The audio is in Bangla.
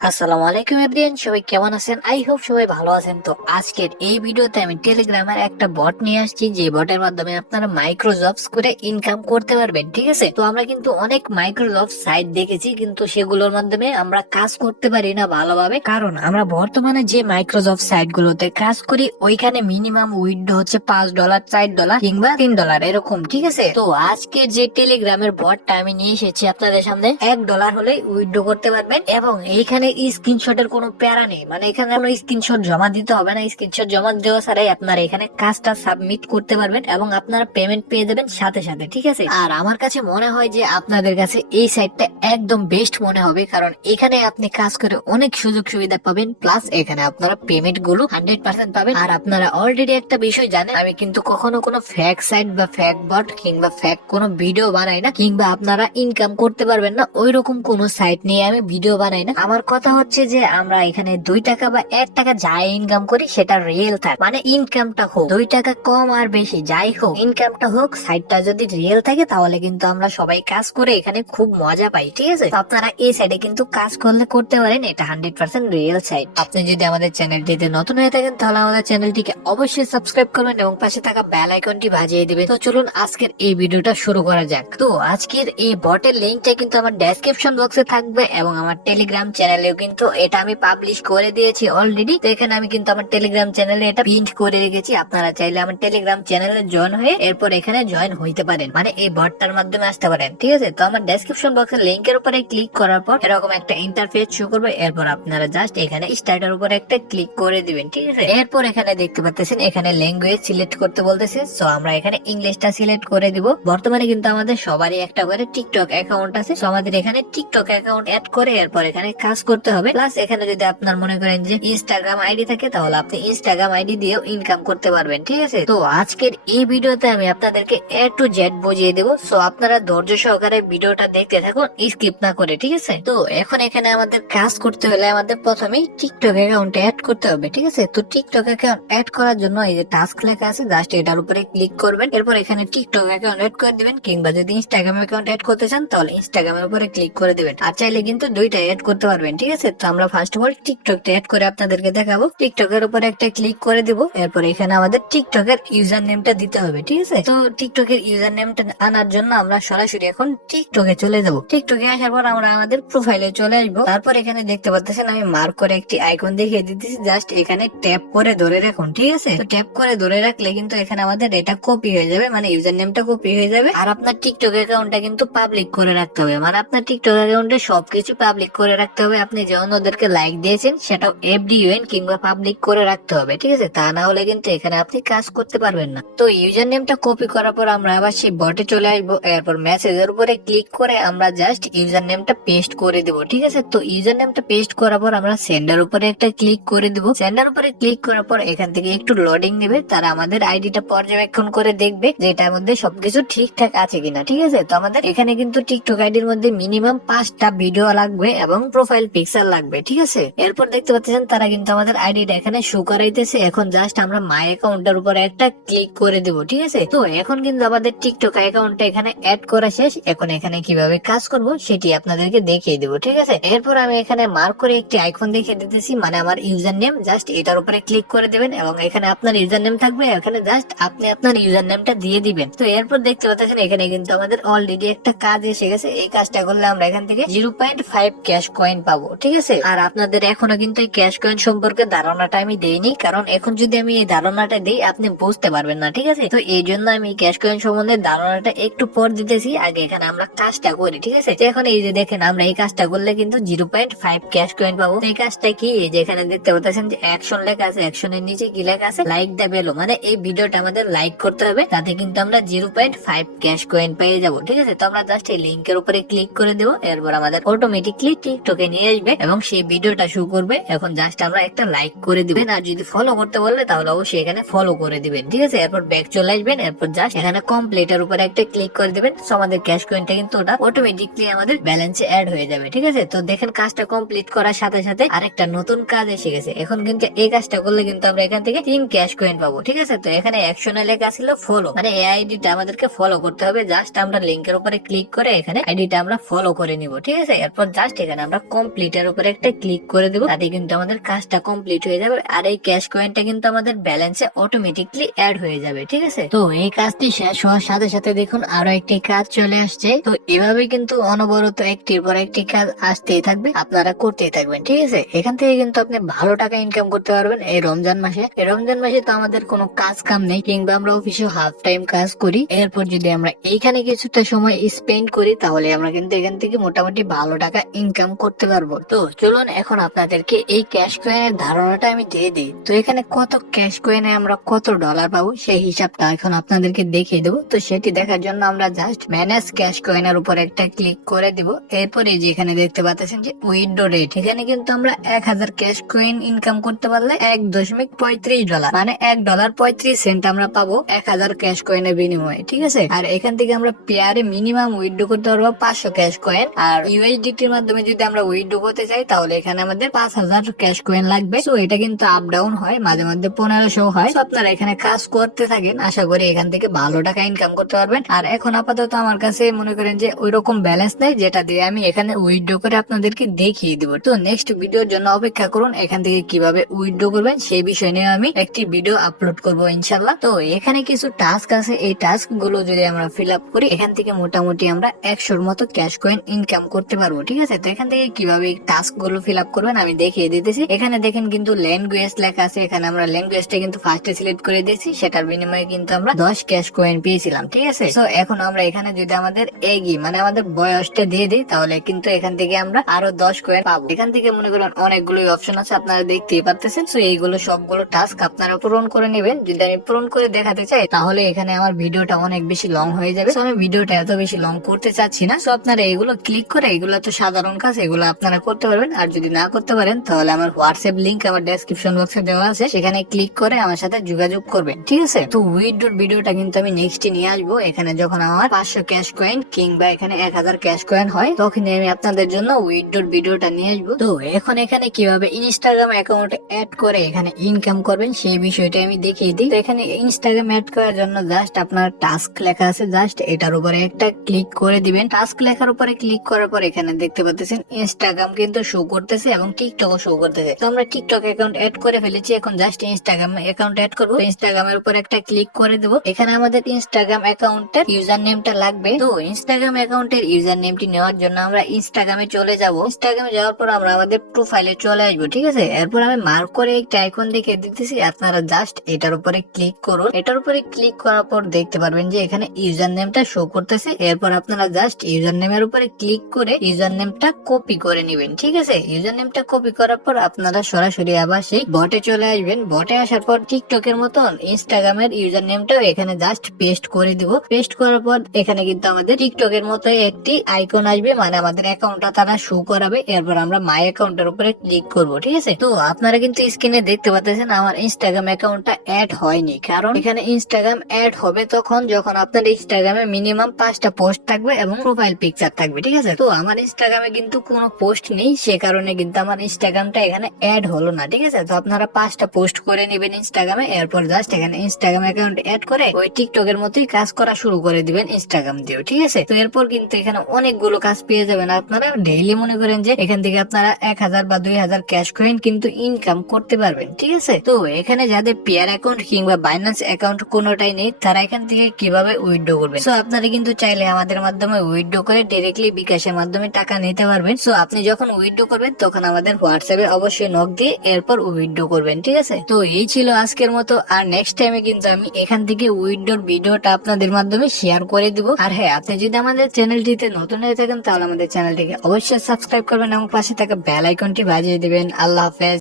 আসসালামু আলাইকুম এভরিওয়ান, সবাই কেমন আছেন? আই হোপ সবাই ভালো আছেন। তো আজকের এই ভিডিওতে আমি টেলিগ্রামের একটা বট নিয়ে আসছি, যে বটের মাধ্যমে আপনারা মাইক্রো জবস করে ইনকাম করতে পারবেন। ঠিক আছে, তো আমরা কিন্তু অনেক মাইক্রো জবস সাইট দেখেছি, কিন্তু সেগুলোর মাধ্যমে আমরা কাজ করতে পারি না ভালোভাবে, কারণ আমরা বর্তমানে যে মাইক্রো জব সাইট গুলোতে কাজ করি ওইখানে মিনিমাম উইথড্র হচ্ছে $5, $4 কিংবা $3 এরকম। ঠিক আছে, তো আজকের যে টেলিগ্রামের বটটা আমি নিয়ে এসেছি আপনাদের সামনে, $1 হলে উইথড্র করতে পারবেন এবং এইখানে স্ক্রিনশটের কোনো প্যারা নেই। মানে এখানে কোনো স্ক্রিনশট জমা দিতে হবে না, স্ক্রিনশট জমা দেওয়া ছাড়াই আপনারা এখানে কাজটা সাবমিট করতে পারবেন এবং আপনারা পেমেন্ট পেয়ে যাবেন সাথে সাথে। ঠিক আছে, আর আমার কাছে মনে হয় যে আপনাদের কাছে এই সাইটটা একদম বেস্ট মনে হবে, কারণ এখানে আপনি কাজ করে অনেক সুযোগ সুবিধা পাবেন, প্লাস এখানে আপনারা পেমেন্ট গুলো 100% পাবেন। আর আপনারা অলরেডি একটা বিষয় জানেন, আমি কিন্তু কখনো কোনো ফেক সাইট বা ফেক বট কিংবা ফেক কোনো ভিডিও বানাই না, কিংবা আপনারা ইনকাম করতে পারবেন না ওই রকম কোনো সাইট নিয়ে আমি ভিডিও বানাই না। আমার কথা হচ্ছে যে আমরা এখানে $2 বা $1 যাই ইনকাম করি সেটা রিয়েল থাকে, মানে ইনকামটা হোক $2 কম আর বেশি যাই হোক, ইনকামটা হোক, সাইটটা যদি রিয়েল থাকে তাহলে কিন্তু আমরা সবাই কাজ করে এখানে খুব মজা পাই। ঠিক আছে, তো আপনারা এই সাইডে কিন্তু কাজ করলে করতে পারেন, এটা 100% রিয়েল সাইট। আপনি যদি আমাদের চ্যানেলটিতে নতুন হয়ে থাকেন তাহলে আমাদের চ্যানেলটিকে অবশ্যই সাবস্ক্রাইব করবেন এবং পাশে থাকা বেল আইকনটি বাজিয়ে দিবেন। তো চলুন আজকের এই ভিডিওটা শুরু করা যাক। তো আজকের এই বটের লিঙ্কটা কিন্তু আমার ডেসক্রিপশন বক্সে থাকবে এবং আমার টেলিগ্রাম চ্যানেলেও কিন্তু এটা আমি পাবলিশ করে দিয়েছি অলরেডি। তো এখানে আমি কিন্তু আমার টেলিগ্রাম চ্যানেলে এটা প্রিন্ট করে রেখেছি, আপনারা চাইলে আমার টেলিগ্রাম চ্যানেলে জয়েন হয়ে এরপর এখানে জয়েন হইতে পারেন, মানে এই বটটার মাধ্যমে আসতে পারেন। ঠিক আছে, তো আমার ডেসক্রিপশন বক্সের লিঙ্কের উপরে ক্লিক করার পর এরকম একটা ইন্টারফেস শো করবে, এরপর আপনারা জাস্ট এখানে স্টার্টের উপরে একটা ক্লিক করে দিবেন। ঠিক আছে, এরপর এখানে দেখতে পাচ্ছেন এখানে ল্যাঙ্গুয়েজ সিলেক্ট করতে বলতেছে, সো আমরা এখানে ইংলিশটা সিলেক্ট করে দিব। বর্তমানে কিন্তু আমাদের সবারই একটা করে টিকটক অ্যাকাউন্ট আছে, সো আমাদের এখানে টিকটক অ্যাকাউন্ট অ্যাড করে এরপর এখানে কাজ করতে হবে। প্লাস এখানে যদি আপনার মনে করেন যে ইনস্টাগ্রাম আইডি থাকে তাহলে আপনি ইনস্টাগ্রাম আইডি দিয়েও ইনকাম করতে পারবেন। ঠিক আছে, তো আজকের এই ভিডিওতে আমি আপনাদেরকে A to Z বুঝিয়ে দেবো, সো আপনারা ধৈর্য সহকারে ভিডিওটা দেখতে থাকুন, স্কিপ না করে। ঠিক আছে, তো এখন এখানে আমাদের কাজ করতে হলে আমাদের প্রথমেই টিকটক অ্যাকাউন্ট অ্যাড করতে হবে। ঠিক আছে, তো টিকটক অ্যাকাউন্ট অ্যাড করার জন্য এই যে টাস্ক লেখা আছে, জাস্ট এটার উপরে ক্লিক করবেন, এরপর এখানে টিকটক অ্যাকাউন্ট অ্যাড করে দিবেন, কিংবা যদি ইনস্টাগ্রাম অ্যাকাউন্ট অ্যাড করতে চান তাহলে ইনস্টাগ্রামের উপরে ক্লিক করে দিবেন, আর চাইলে কিন্তু দুইটা অ্যাড করতে পারবেন। ঠিক আছে, তো আমরা ফার্স্ট অফ অল টিকটকটা অ্যাড করে আপনাদেরকে দেখাবো। টিকটকের উপরে একটা ক্লিক করে দিব, এরপর এখানে আমাদের টিকটকের ইউজার নেমটা দিতে হবে। ঠিক আছে, তো টিকটকের ইউজার নেমটা আনার জন্য আমরা সরাসরি এখন টিকটকে চলে যাব। টিকটকে আসার পর আমরা আমাদের প্রোফাইলে চলে আসবো। তারপর এখানে দেখতে পাচ্ছেন আমি মার্ক করে একটি আইকন দেখিয়ে দিতেছি, জাস্ট এখানে ট্যাপ করে ধরে রাখুন। ঠিক আছে, তো ট্যাপ করে ধরে রাখলে কিন্তু এখানে আমাদের এটা কপি হয়ে যাবে, মানে ইউজার নেমটা কপি হয়ে যাবে। আর আপনার টিকটক অ্যাকাউন্টটা কিন্তু পাবলিক করে রাখতে হবে, মানে আপনার টিকটক অ্যাকাউন্টে সবকিছু পাবলিক করে রাখতে হবে। আপনি যখন ওদেরকে লাইক দিয়েছেন সেটাও FDUN কিংবা পাবলিক করে রাখতে হবে। ঠিক আছে, তা না হলে কিন্তু এখানে আপনি কাজ করতে পারবেন না। তো ইউজার নেমটা কপি করার পর আমরা আবার সেই বটে চলে আসবো, এরপর মেসেজের উপরে ক্লিক করে আমরা জাস্ট ইউজার নেমটা পেস্ট করে দিব। ঠিক আছে, তো ইউজার নেমটা পেস্ট করার পর আমরা সেন্ডার উপরে একটা ক্লিক করে দিব। সেন্ডার উপরে ক্লিক করার পর এখান থেকে একটু লোডিং নেবে, তারা আমাদের আইডিটা পর্যবেক্ষণ করে দেখবে যে এটার মধ্যে সবকিছু ঠিকঠাক আছে কিনা। ঠিক আছে, তো আমাদের এখানে কিন্তু টিকটক আইডির মধ্যে মিনিমাম 5টা ভিডিও লাগবে এবং প্রোফাইল পিকচার লাগবে। ঠিক আছে, এরপর দেখতে পাচ্ছেন তারা কিন্তু আমাদের আইডিটা এখানে শো করাইতেছে। এখন জাস্ট আমরা মাই অ্যাকাউন্টের উপরে একটা ক্লিক করে দিব। ঠিক আছে, তো এখন কিন্তু আমাদের টিকটক অ্যাকাউন্টটা এখানে অ্যাড করা শেষ। এখন এখানে কিভাবে কাজ করব সেটি আপনাদেরকে দেখিয়ে দিব। ঠিক আছে, এরপর আমি এখানে মার্ক করে একটি আইকন দেখিয়ে দিতেছি, মানে আমার ইউজার নেম, জাস্ট এটার উপরে ক্লিক করে দিবেন এবং এখানে আপনার ইউজার নেম থাকবে, এখানে জাস্ট আপনি আপনার ইউজার নেমটা দিয়ে দিবেন। তো এরপর দেখতে পাচ্ছেন এখানে কিন্তু আমাদের অলরেডি একটা কাজ এসে গেছে। এই কাজটা করলে আমরা এখান থেকে 0.5 ক্যাশ কয়েন পাবো। ঠিক আছে, আর আপনাদের এখনো কিন্তু এই ক্যাশ কয়েন সম্পর্কে ধারণাটা আমি দেইনি, কারণ এখন যদি আমি এই ধারণাটা দিই আপনি বুঝতে পারবেন না। ঠিক আছে, তো এই জন্য আমি ক্যাশ কয়েন সম্বন্ধে ধারণাটা একটু পর দিতেছি, আগে এখানে আমরা কাজটা করি। ঠিক আছে, তো এখন এই যে দেখেন আমরা এই কাজটা করলে কিন্তু 0.5 ক্যাশ কয়েন পাবো। এই কাজটা কি, এই যে এখানে দেখতে পাচ্ছেন যে অ্যাকশন লেখা আছে, অ্যাকশনের নিচে কি লেখা আছে, লাইক দা বেলো, মানে এই ভিডিওটা আমাদের লাইক করতে হবে, তাতে কিন্তু আমরা 0.5 ক্যাশ কয়েন পেয়ে যাবো। ঠিক আছে, তো আমরা জাস্ট এই লিঙ্কের উপরে ক্লিক করে দেবো, এরপর আমাদের অটোমেটিকলি টিকটকে নিয়ে আসবে এবং সেই ভিডিওটা শো করবে। এখন জাস্ট আমরা একটা লাইক করে দিবেন, আর যদি ফলো করতে বললে তাহলে অবশ্যই এখানে ফলো করে দিবেন। ঠিক আছে, এরপর ব্যাক চলে আসবেন, এরপর জাস্ট এখানে কমপ্লিটের উপরে একটা ক্লিক করে দিবেন। সো আমাদের ক্যাশ কয়েনটা কিন্তু ওটা অটোমেটিকলি আমাদের ব্যালেন্সে অ্যাড হয়ে যাবে। ঠিক আছে, তো দেখেন কাজটা কমপ্লিট করার সাথে সাথে আরেকটা নতুন কাজ এসে গেছে। এখন কিন্তু এই কাজটা করলে কিন্তু আমরা এখান থেকে 3 ক্যাশ কয়েন পাবো। ঠিক আছে, তো এখানে অ্যাকশনে লেখা ছিল ফলো, মানে এই আইডিটা আমাদেরকে ফলো করতে হবে। জাস্ট আমরা লিঙ্কের উপরে ক্লিক করে এখানে আইডিটা আমরা ফলো করে নিব। ঠিক আছে, এরপর জাস্ট এখানে আমরা কমপ্লিট এইটার উপরে একটা ক্লিক করে দেবো, তাতে কিন্তু আমাদের কাজটা কমপ্লিট হয়ে যাবে। আর এই ক্যাশ কয়েনটা কিন্তু আমাদের ব্যালেন্সে অটোমেটিকলি অ্যাড হয়ে যাবে, ঠিক আছে। তো এই কাজটি শেষ হওয়ার সাথে সাথে দেখুন আরো একটি কাজ চলে আসছে। তো এভাবে কিন্তু অনবরত একটির পর একটি কাজ আসতেই থাকবে, আপনারা করতেই থাকবেন, ঠিক আছে। এখান থেকে কিন্তু আপনি ভালো টাকা ইনকাম করতে পারবেন এই রমজান মাসে। এই রমজান মাসে তো আমাদের কোনো কাজ কাম নেই, কিংবা আমরা অফিসে হাফ টাইম কাজ করি। এরপর যদি আমরা এইখানে কিছুটা সময় স্পেন্ড করি, তাহলে আমরা কিন্তু এখান থেকে মোটামুটি ভালো টাকা ইনকাম করতে পারবো। তো চলুন এখন আপনাদেরকে এই ক্যাশ কয়েনের ধারণাটা আমি দিয়ে দিই। তো এখানে কত ক্যাশ কয়েনে আমরা কত ডলার পাবো সেই হিসাবটা এখন আপনাদেরকে দেখিয়ে দেবো। তো সেটি দেখার জন্য আমরা জাস্ট ম্যানেজ ক্যাশ কয়েনের উপর একটা ক্লিক করে দিব। এরপরে যে এখানে দেখতে পাচ্ছেন যে উইথড্র রেট, এখানে কিন্তু আমরা 1000 ক্যাশ কয়েন ইনকাম করতে পারলে $1.35, মানে $1.35 আমরা পাবো 1000 ক্যাশ কয়েনের বিনিময়ে, ঠিক আছে। আর এখান থেকে আমরা পেয়ারে মিনিমাম উইথড্র করতে পারবো 500 ক্যাশ কয়েন। আর ইউএসডিটির মাধ্যমে যদি আমরা উইথড্র করতে চাই, তাহলে এখানে আমাদের 5000 ক্যাশ কয়েন লাগবে। তো এটা কিন্তু আপ ডাউন হয়, মাঝে মধ্যে 1500 হয়। তো আপনারা এখানে কাজ করতে থাকেন, আশা করি এখান থেকে ভালো টাকা ইনকাম করতে পারবেন। আর এখন আপাতত আমার কাছে মনে করেন যে ওই রকম ব্যালেন্স নেই যেটা দিয়ে আমি এখানে উইথড্র করে আপনাদেরকে দেখিয়ে দিব। তো নেক্সট ভিডিওর জন্য অপেক্ষা করুন, এখান থেকে কিভাবে উইথড্র করবেন সেই বিষয় নিয়ে আমি একটি ভিডিও আপলোড করবো ইনশাল্লাহ। তো এখানে কিছু টাস্ক আছে, এই টাস্ক গুলো যদি আমরা ফিল আপ করি, এখান থেকে মোটামুটি আমরা 100-র মতো ক্যাশ কয়েন ইনকাম করতে পারবো, ঠিক আছে। তো এখান থেকে কিভাবে টাস্ক গুলো ফিল আপ করবেন আমি দেখিয়ে দিতেছি। এখানে দেখেন কিন্তু ল্যাঙ্গুয়েজ লেখা আছে, এখানে আমরা ল্যাঙ্গুয়েজটা কিন্তু ফার্স্টে সিলেক্ট করে দিয়েছি, সেটার বিনিময়ে কিন্তু আমরা 10 ক্যাশ কয়েন পেয়েছিলাম, ঠিক আছে। তো এখন আমরা এখানে যদি আমাদের এগি মানে আমাদের বয়সটা দিয়ে দিই, তাহলে কিন্তু এখান থেকে আমরা আরো 10 কয়েন পাবো। এখান থেকে মনে করেন অনেকগুলো অপশন আছে, আপনারা দেখতেই পারতেছেন। তো এইগুলো সবগুলো টাস্ক আপনারা পূরণ করে নেবেন। যদি আমি পূরণ করে দেখাতে চাই, তাহলে এখানে আমার ভিডিওটা অনেক বেশি লং হয়ে যাবে। তো আমি ভিডিওটা এত বেশি লং করতে চাচ্ছি না। তো আপনারা এগুলো ক্লিক করে, এগুলো তো সাধারণ কাজ, এগুলো আপনারা করতে পারবেন। আর যদি না করতে পারেন, তাহলে আমার হোয়াটসঅ্যাপ লিংক আমার ডেসক্রিপশন বক্সে দেওয়া আছে, সেখানে ক্লিক করে আমার সাথে যোগাযোগ করবেন, ঠিক আছে। তো উইথড্রর ভিডিওটা কিন্তু আমি নেক্সট নিয়ে আসবো। এখানে যখন আমার 500 ক্যাশ কয়েন কিংবা এখানে 1000 ক্যাশ কয়েন হয়, তখন আমি আপনাদের জন্য উইথড্রর ভিডিওটা নিয়ে আসবো। তো এখন এখানে কিভাবে ইনস্টাগ্রাম অ্যাকাউন্টে অ্যাড করে এখানে ইনকাম করবেন সেই বিষয়টা আমি দেখিয়ে দিই। তো এখানে ইনস্টাগ্রাম অ্যাড করার জন্য জাস্ট আপনার টাস্ক লেখা আছে, জাস্ট এটার উপরে একটা ক্লিক করে দিবেন। টাস্ক লেখার উপরে ক্লিক করার পর এখানে দেখতে পাচ্ছেন ইনস্টাগ্রাম কিন্তু শো করতেছে এবং টিকটকও শো করতেছে। তো আমরা টিকটক অ্যাকাউন্ট অ্যাড করে ফেলেছি, এখন জাস্ট ইনস্টাগ্রাম অ্যাকাউন্ট অ্যাড করবো। ইনস্টাগ্রামের উপর একটা ক্লিক করে দেবো। এখানে আমাদের ইনস্টাগ্রাম অ্যাকাউন্টের ইউজার নেমটা লাগবে। তো ইনস্টাগ্রাম অ্যাকাউন্টের ইউজার নেমটি নেওয়ার জন্য আমরা ইনস্টাগ্রামে চলে যাব। ইনস্টাগ্রামে যাওয়ার পর আমরা আমাদের প্রোফাইলে চলে আসবো, ঠিক আছে। এরপর আমি মার্ক করে একটা আইকন দেখে দিতেছি, আপনারা জাস্ট এটার উপরে ক্লিক করুন। এটার উপরে ক্লিক করার পর দেখতে পারবেন যে এখানে ইউজার নেমটা শো করতেছে। এরপর আপনারা জাস্ট ইউজার নেমের উপরে ক্লিক করে ইউজার নেমটা কপি করে নেবেন, ঠিক আছে। ইউজার নেমটা কপি করার পর আপনারা সরাসরি আবার সেই বটে চলে আসবেন। বটে আসার পর টিকটকের মতন ইনস্টাগ্রামের ইউজার নেমটাও এখানে জাস্ট পেস্ট করে দিব। পেস্ট করার পর এখানে কিন্তু আমাদের টিকটকের মতো একটি আইকন আসবে, মানে আমাদের অ্যাকাউন্টটা তারা শো করাবে। এরপর আমরা মাই অ্যাকাউন্টের উপরে ক্লিক করব, ঠিক আছে। তো আপনারা কিন্তু স্ক্রিনে দেখতে পাচ্ছেন আমার ইনস্টাগ্রাম অ্যাকাউন্টটা অ্যাড হয়নি, কারণ এখানে ইনস্টাগ্রাম অ্যাড হবে তখন যখন আপনার ইনস্টাগ্রামে মিনিমাম 5টা পোস্ট থাকবে এবং প্রোফাইল পিকচার থাকবে, ঠিক আছে। তো আমার ইনস্টাগ্রামে কিন্তু কোনো পোস্ট নেই, সে কারণে কিন্তু আমার ইনস্টাগ্রামটা এখানে অ্যাড হলো না, ঠিক আছে। তো আপনারা 5টা পোস্ট করে নেবেন ইনস্টাগ্রামে। এরপর জাস্ট এখানে ইনস্টাগ্রাম অ্যাকাউন্ট অ্যাড করে ওই টিকটকের মতোই কাজ করা শুরু করে দিবেন ইনস্টাগ্রাম দিয়েও, ঠিক আছে। তো এরপর কিন্তু এখানে অনেকগুলো কাজ পেয়ে যাবেন আপনারা। ডেইলি মনে করেন যে এখান থেকে আপনারা 1000 বা 2000 ক্যাশ কয়েন কিন্তু ইনকাম করতে পারবেন, ঠিক আছে। তো এখানে যাদের পেয়ার অ্যাকাউন্ট কিংবা বাইন্যান্স অ্যাকাউন্ট কোনোটাই নেই, তারা এখান থেকে কিভাবে উইথড্র করবেন। তো আপনারা কিন্তু চাইলে আমাদের মাধ্যমে উইথড্র করে ডাইরেক্টলি বিকাশের মাধ্যমে টাকা নিতে পারবেন। তো আপনি যখন উইথড্র করবেন তখন আমাদের হোয়াটসঅ্যাপে অবশ্যই নক দিয়ে এরপর উইথড্র করবেন, ঠিক আছে। তো এই ছিল আজকের মতো। আর নেক্সট টাইমে কিন্তু আমি এখান থেকে উইথড্রর ভিডিওটা আপনাদের মাধ্যমে শেয়ার করে দিব। আর হ্যাঁ, আপনি যদি আমাদের চ্যানেলটিতে নতুন হয়ে থাকেন, তাহলে আমাদের চ্যানেলটিকে অবশ্যই সাবস্ক্রাইব করবেন এবং পাশে থাকা বেল আইকনটি বাজিয়ে দিবেন। আল্লাহ হাফেজ।